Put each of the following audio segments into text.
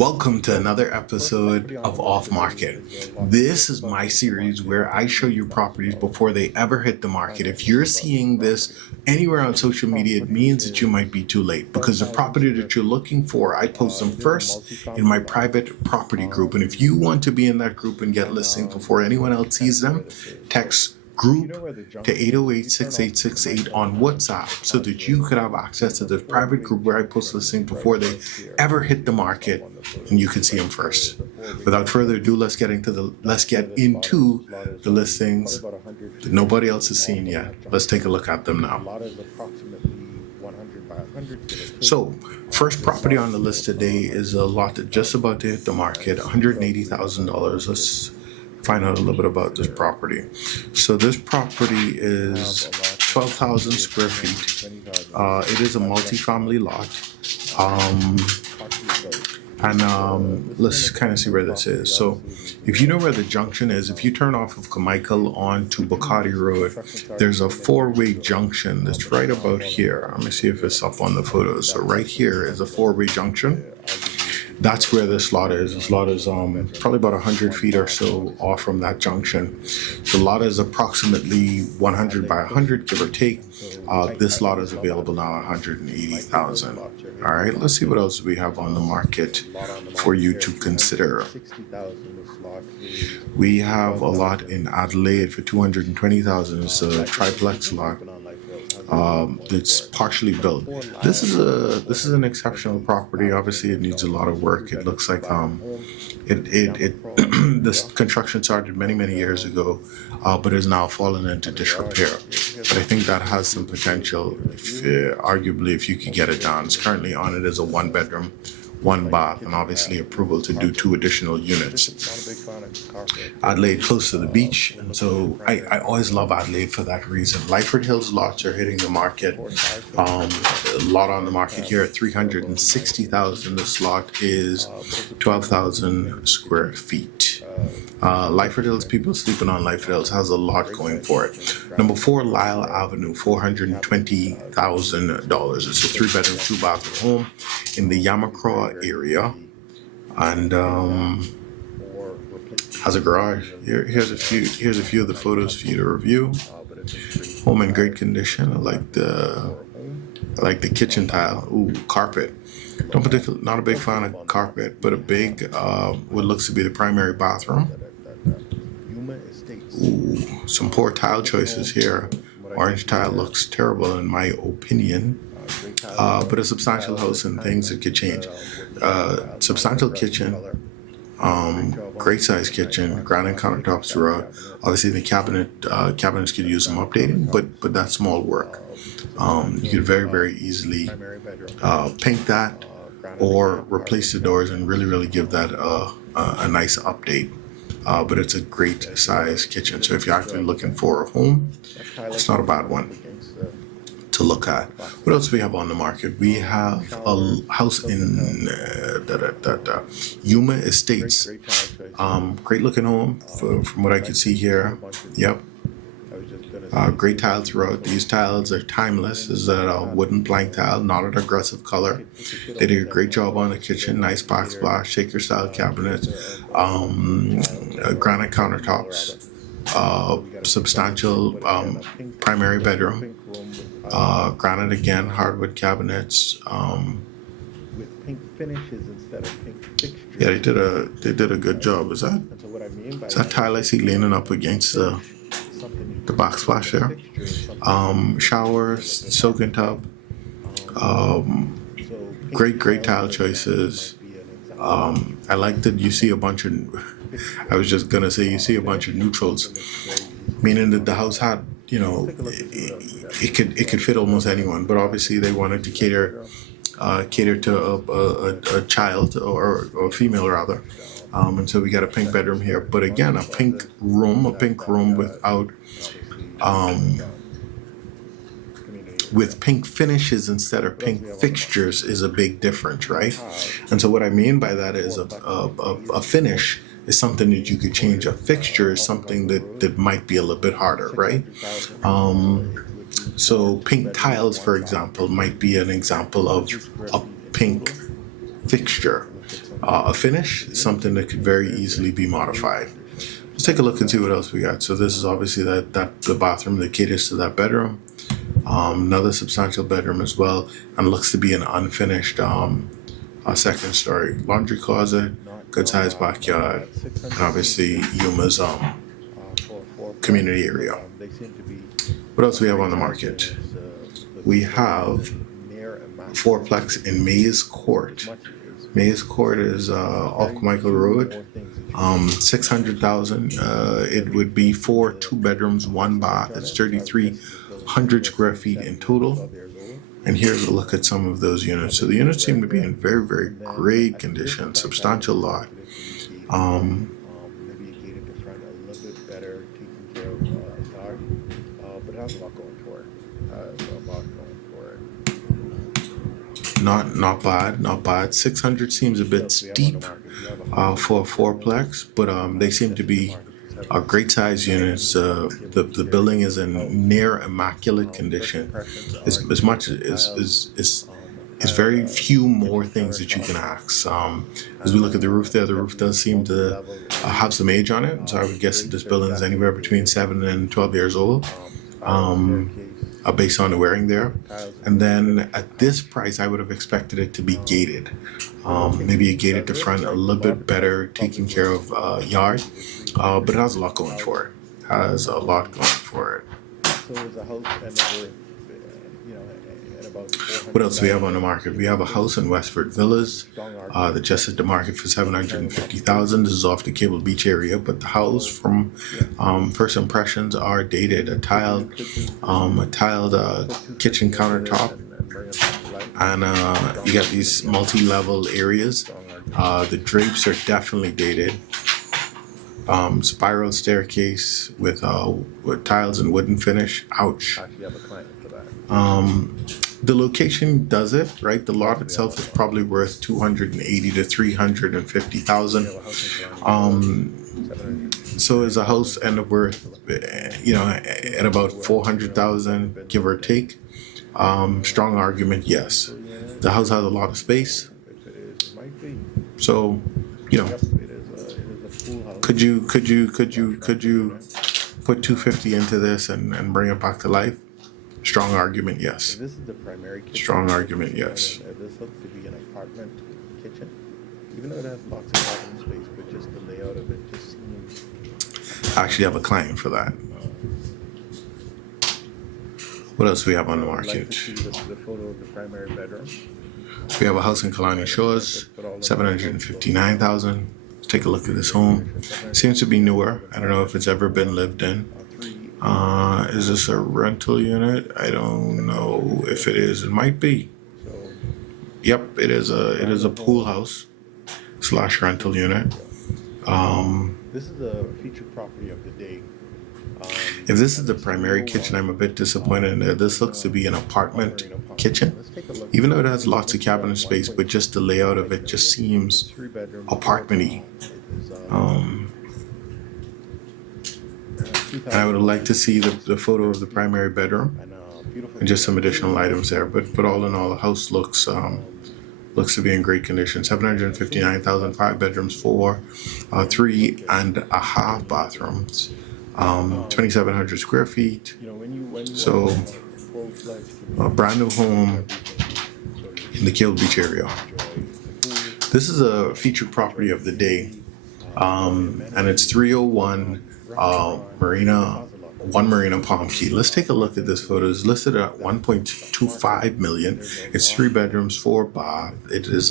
Welcome to another episode of Off Market. This is my series where I show you properties before they ever hit the market. If you're seeing this anywhere on social media, it means that you might be too late because the property that you're looking for, I post them first in my private property group. And if you want to be in that group and get listings before anyone else sees them, text group to 808-6868 on WhatsApp so that you could have access to this private group where I post listings before they ever hit the market and you can see them first. Without further ado, let's get into the listings that nobody else has seen yet. Let's take a look at them now. So, first property on the list today is a lot that's just about to hit the market, $180,000. Let's find out a little bit about this property. So this property is 12,000 square feet. It is a multi-family lot. Let's kind of see where this is. So if you know where the junction is, if you turn off of Carmichael onto Bacardi Road, there's a four-way junction that's right about here. Let me see if it's up on the photos. So right here is a four-way junction. That's where this lot is. This lot is probably about 100 feet or so off from that junction. The lot is approximately 100 by 100, give or take. This lot is available now at 180,000. All right, let's see what else we have on the market for you to consider. We have a lot in Adelaide for 220,000. It's a triplex lot. It's partially built. This is an exceptional property. Obviously, it needs a lot of work. It looks like this construction started many years ago, but is now fallen into disrepair. But I think that has some potential. Arguably, if you could get it done, it's currently on it as a one-bedroom, one bath, and obviously approval to do 2 additional units. Adelaide close to the beach, and so I always love Adelaide for that reason. Lyford Hills lots are hitting the market. A lot on the market here at 360,000. This lot is 12,000 square feet. Lyford Hills, people sleeping on Lyford Hills, has a lot going for it. Number 4 Lyle Avenue, $420,000. It's a 3-bedroom, 2-bathroom home in the Yamacraw area, and has a garage. Here's a few of the photos for you to review. Home in great condition. I like the kitchen tile. Ooh, carpet. Not a big fan of carpet, but a big what looks to be the primary bathroom. Ooh, some poor tile choices here. Orange tile looks terrible in my opinion. But a substantial house and things that could change. Substantial kitchen, great size kitchen, granite countertops throughout. Obviously, the cabinets could use some updating, but that's small work. You could very easily paint that or replace the doors and really give that a nice update. But it's a great size kitchen. So if you're actually looking for a home, it's not a bad one to look at. What else do we have on the market? We have a house in Yuma Estates. Great looking home from what I can see here. Yep. Great tile throughout. These tiles are timeless. This is a wooden plank tile, not an aggressive color. They did a great job on the kitchen. Nice backsplash, shaker style cabinets, granite countertops, substantial primary bedroom, granite again, hardwood cabinets. With pink finishes instead of pink fixtures. Yeah, they did a good job. Is that tile I see leaning up against the backsplash there? Shower, soaking tub. Great tile choices. I like that you see a bunch of. I was just gonna say you see a bunch of neutrals, meaning that the house had, it could fit almost anyone. But obviously they wanted to cater to a child or a female rather. And so we got a pink bedroom here, but again, a pink room without with pink finishes instead of pink fixtures is a big difference, right? And so what I mean by that is a finish is something that you could change. A fixture is something that might be a little bit harder, right? So pink tiles, for example, might be an example of a pink fixture. A finish is something that could very easily be modified. Let's take a look and see what else we got. So this is obviously that the bathroom that caters to that bedroom. Another substantial bedroom as well, and looks to be an unfinished a second story laundry closet, good sized backyard, and obviously Yuma's community area. What else do we have on the market? We have fourplex in Mays Court. Mays Court is off Michael Road. 600,000. It would be 4 2 bedrooms, 1 bath. It's 3,300 square feet in total. And here's a look at some of those units. So the units seem to be in very, very great condition. Substantial lot. Maybe gated to front a little bit better, taking care of dog, but it has a lot going for it. Has a lot going for it. Not bad. 600 seems a bit steep for a fourplex, but they seem to be great size units. The building is in near immaculate condition. As much is very few more things that you can ask. As we look at the roof there, the roof does seem to have some age on it. So I would guess that this building is anywhere between 7 and 12 years old. Based on the wearing there. And then at this price, I would have expected it to be gated. Maybe a gated to front, a little bit better, taking care of yard. But it has a lot going for it. So there's a house and at about what else do we have on the market? We have a house in Westford Villas that just hit the market for $750,000. This is off the Cable Beach area, but the house from first impressions are dated. A tiled kitchen countertop, and you got these multi-level areas. The drapes are definitely dated. Spiral staircase with tiles and wooden finish. Ouch. actually have a client for that. The location does it, right? The lot itself is probably worth 280 to 350,000. So is a house end up worth, at about 400,000, give or take. Strong argument, yes. The house has a lot of space. It might be. So, It is a full house. could you put 250 into this and bring it back to life? Strong argument, yes. This is the primary kitchen. Strong argument, yes. This looks to be an apartment kitchen, even though it has lots of apartment space, but just the layout of it just seems. I actually have a client for that. What else do we have on the I'd like to market? see the photo of the primary bedroom. We have a house in Kalani Shores, 759,000. Let's take a look at this home. Seems to be newer. I don't know if it's ever been lived in. Is this a rental unit? I don't know if it is. It might be. Yep, it is a pool house / rental unit. This is a featured property of the day. If this is the primary kitchen, I'm a bit disappointed in there. This looks to be an apartment kitchen, even though it has lots of cabinet space, but just the layout of it just seems apartment-y. And I would like to see the photo of the primary bedroom and just some additional items there. But all in all, the house looks to be in great condition. 759,000, 5 bedrooms, 4, 3.5 bathrooms, 2,700 square feet. So a brand new home in the Cable Beach area. This is a featured property of the day, and it's 301 Marina Palm Key. Let's take a look at this photo. It's listed at 1.25 million. It's 3 bedrooms, 4 bath. It is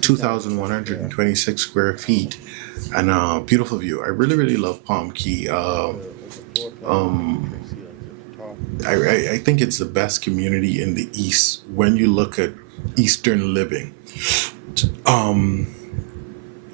2,126 square feet, and a beautiful view. I really love Palm Key. I think it's the best community in the East when you look at Eastern living.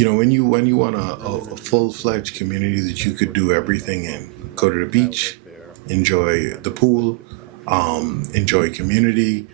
When you want a full-fledged community that you could do everything in, go to the beach, enjoy the pool, enjoy community,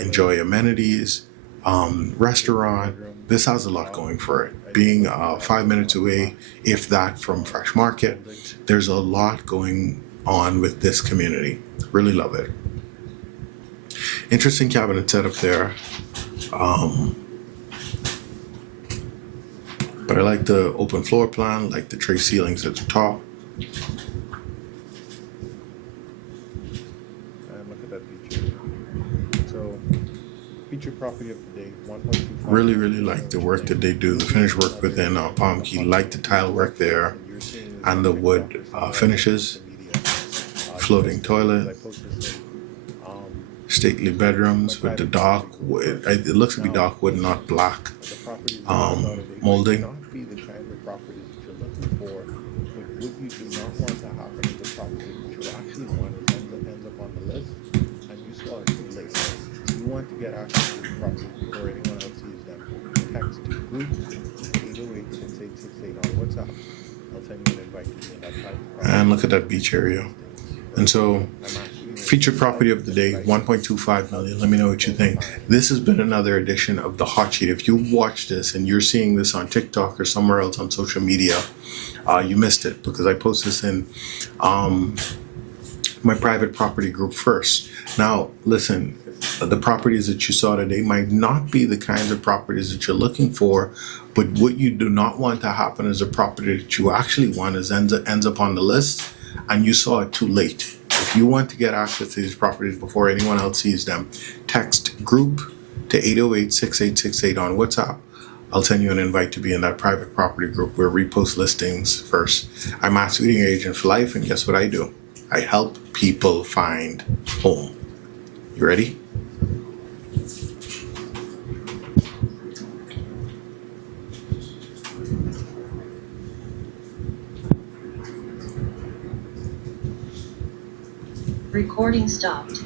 enjoy amenities, restaurant. This has a lot going for it. Being 5 minutes away, if that, from Fresh Market, there's a lot going on with this community. Really love it. Interesting cabinet setup there. Um, but I like the open floor plan, like the tray ceilings at the top. And look at that feature. So, feature property of the day, 1.25. Really, really like the work that they do, the finish work within Palm Key, like the tile work there, and the wood finishes, floating toilet, stately bedrooms with the dark wood. It looks to be dark wood, not black. Molding. Not be the kind of properties that you're looking for, but what you do not want to happen is the property that you actually want ends up on the list, and you saw it too late. You want to get access to the property before anyone else sees them. Text group 808-6868 on WhatsApp. I'll send you an invite to be in that private property. And look at that beach area. And so, featured property of the day, 1.25 million. Let me know what you think. This has been another edition of the Hot Sheet. If you watch this and you're seeing this on TikTok or somewhere else on social media, you missed it because I post this in my private property group first. Now, listen, the properties that you saw today might not be the kinds of properties that you're looking for, but what you do not want to happen is a property that you actually want ends up on the list and you saw it too late. If you want to get access to these properties before anyone else sees them, text group to 808-6868 on WhatsApp. I'll send you an invite to be in that private property group where we post listings first. I'm a Sweeting Agent for Life, and guess what I do? I help people find home. You ready? Recording stopped.